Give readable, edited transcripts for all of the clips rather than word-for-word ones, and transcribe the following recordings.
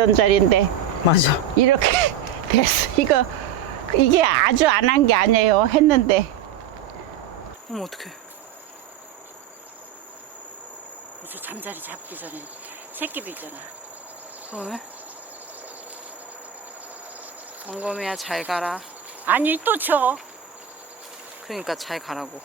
있던 자리인데 맞아. 이렇게 됐어. 이게 아주 안 한 게 아니에요. 했는데. 어머 어떡해. 그래서 잠자리 잡기 전에 새끼도 있잖아. 그러네. 엉검이야 잘 가라. 아니 또 쳐. 그러니까 잘 가라고.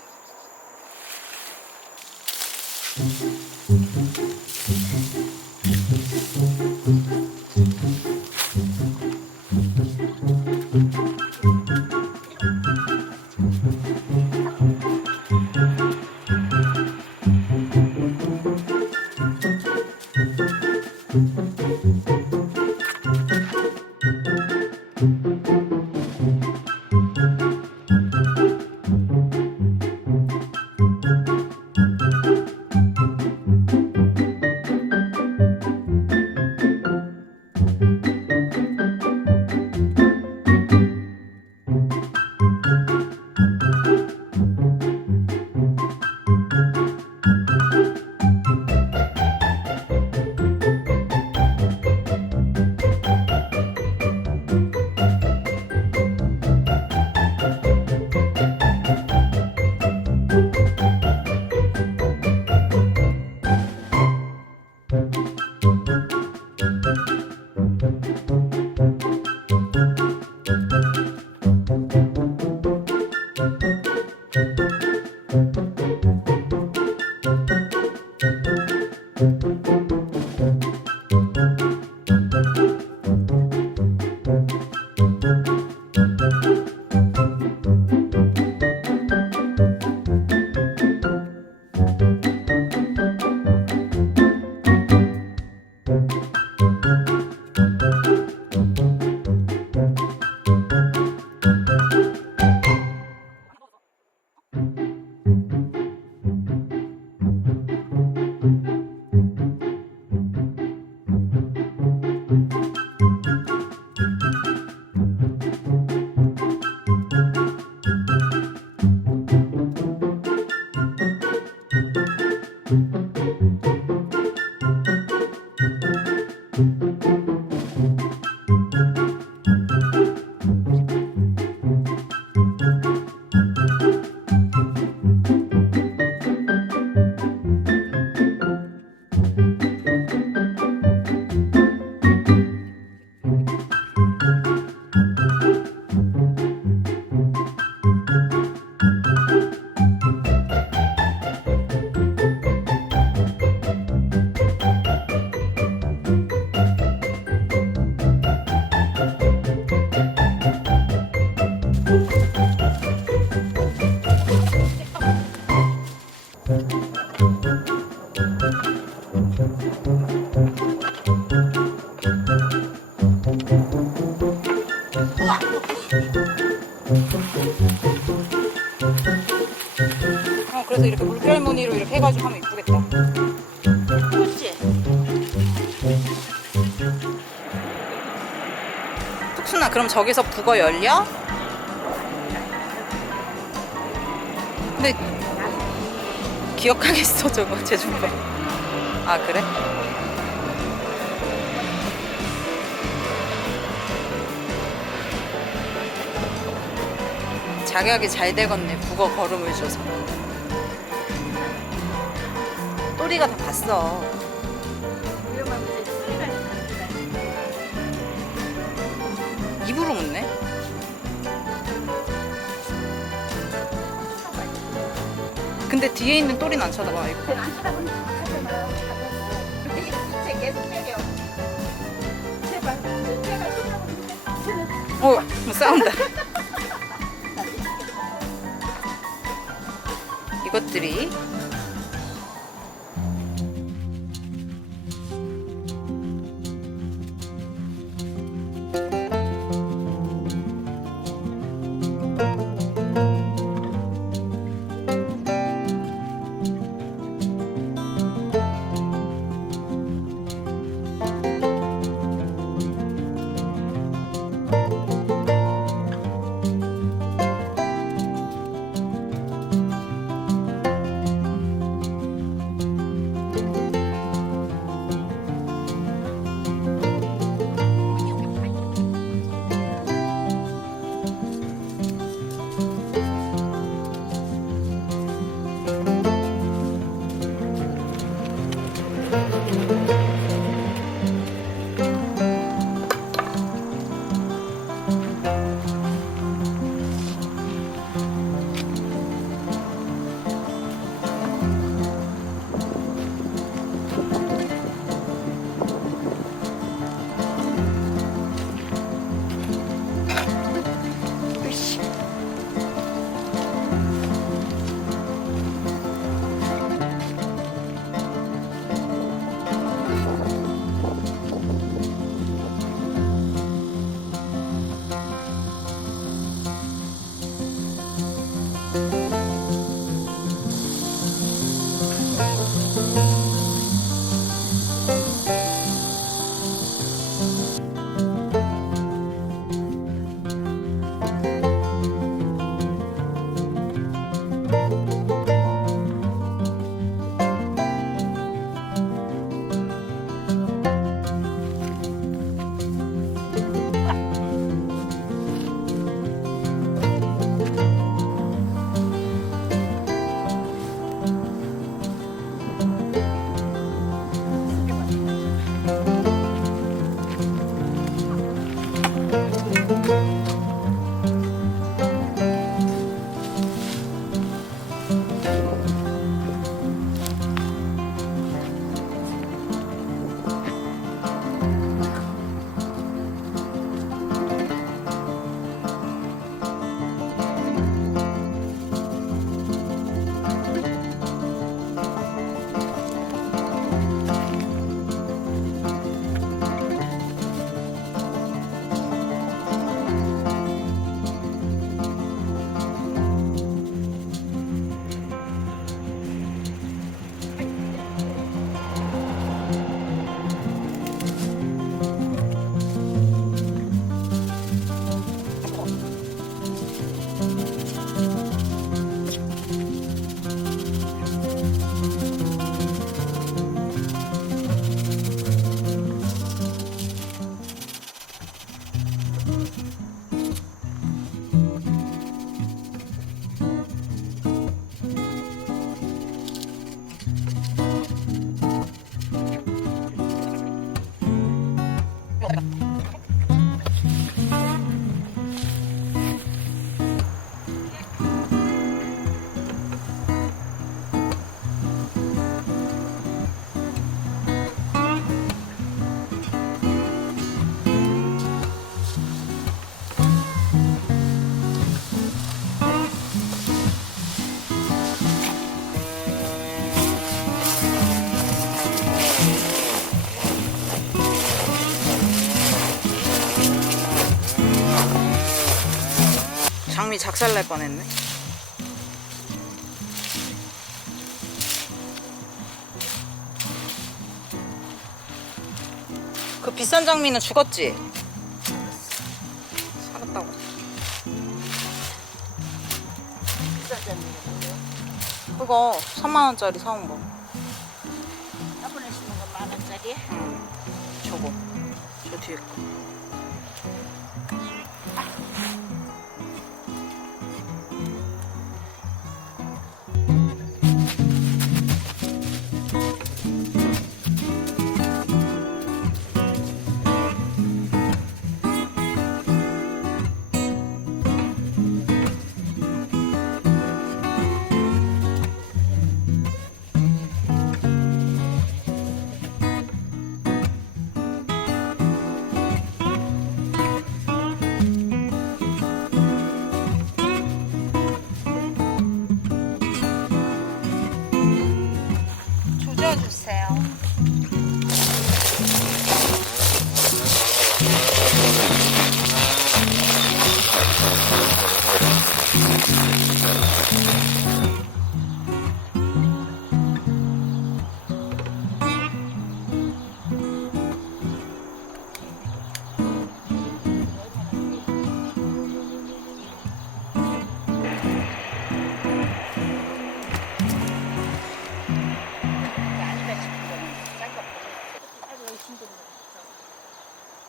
그래서 이렇게 물결 무늬로 이렇게 해가지고 하면 이쁘겠다. 그렇지. 툭순아, 그럼 저기서 북어 열려? 근데 기억하겠어 저거 제주도. 아 그래? 자격이 잘 되겠네. 북어 걸음을 줘서. 또리가 다 봤어. 위험하면 이제 소리가 입으로 묻네. 근데 뒤에 있는 또리는 안 쳐다봐. 이거. 안 쳐다보는 거 하잖아요. 근데 이제 계속 때려. 제발 쳐다보는데. 뭐 싸운다. 이것들이 장미 작살날 뻔했네. 그 비싼 장미는 죽었지? 살았다고. 그거 3만원짜리 사온 거. 저번에 심은 거 10,000원짜리? 응. 저거. 저 뒤에 거. 조져주세요.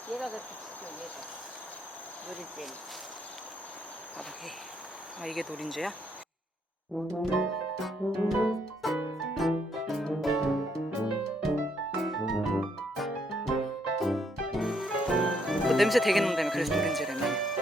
얘가 그렇게 죽여, 얘가. 노리지. 아, 이게 노린재야? 그 냄새 되게 난다며. 그래서 노린재라며.